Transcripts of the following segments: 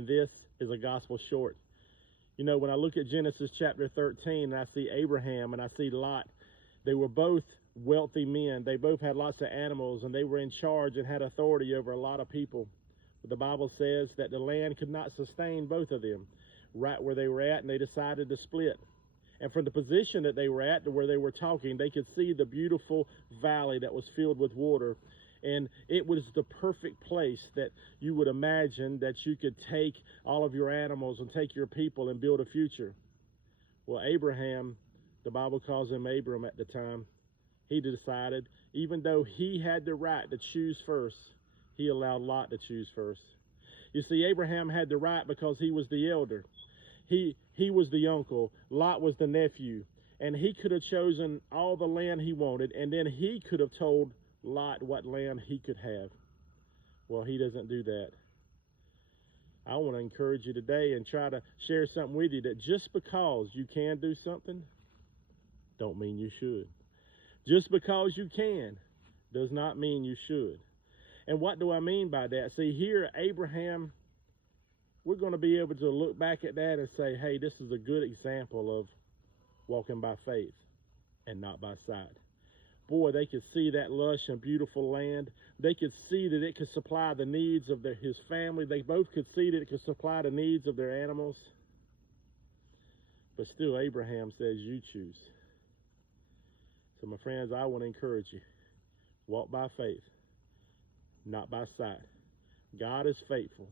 and this is a gospel short. You know, when I look at Genesis chapter 13 and I see Abraham and I see Lot, they were both wealthy men. They both had lots of animals, and they were in charge and had authority over a lot of people. But the Bible says that the land could not sustain both of them right where they were at, and they decided to split. And from the position that they were at to where they were talking, they could see the beautiful valley that was filled with water. And it was the perfect place that you would imagine that you could take all of your animals and take your people and build a future. Well, Abraham, the Bible calls him Abram at the time, he decided, even though he had the right to choose first, he allowed Lot to choose first. You see, Abraham had the right because he was the elder. He was the uncle. Lot was the nephew. And he could have chosen all the land he wanted, and then he could have told Lot what land he could have. Well, he doesn't do that. I want to encourage you today and try to share something with you, that just because you can do something, don't mean you should. Just because you can does not mean you should. And what do I mean by that? See, here, Abraham, we're going to be able to look back at that and say, hey, this is a good example of walking by faith and not by sight. Boy, they could see that lush and beautiful land. They could see that it could supply the needs of his family. They both could see that it could supply the needs of their animals. But still, Abraham says, you choose. So, my friends, I want to encourage you. Walk by faith, not by sight. God is faithful,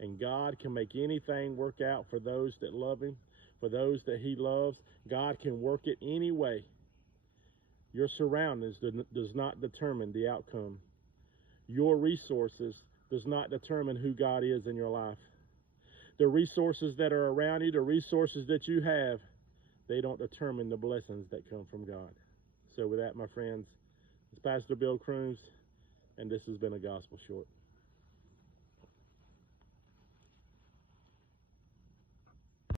and God can make anything work out for those that love him, for those that he loves. God can work it any way. Your surroundings does not determine the outcome. Your resources does not determine who God is in your life. The resources that are around you, the resources that you have, they don't determine the blessings that come from God. So with that, my friends, it's Pastor Bill Crooms, and this has been a Gospel Short.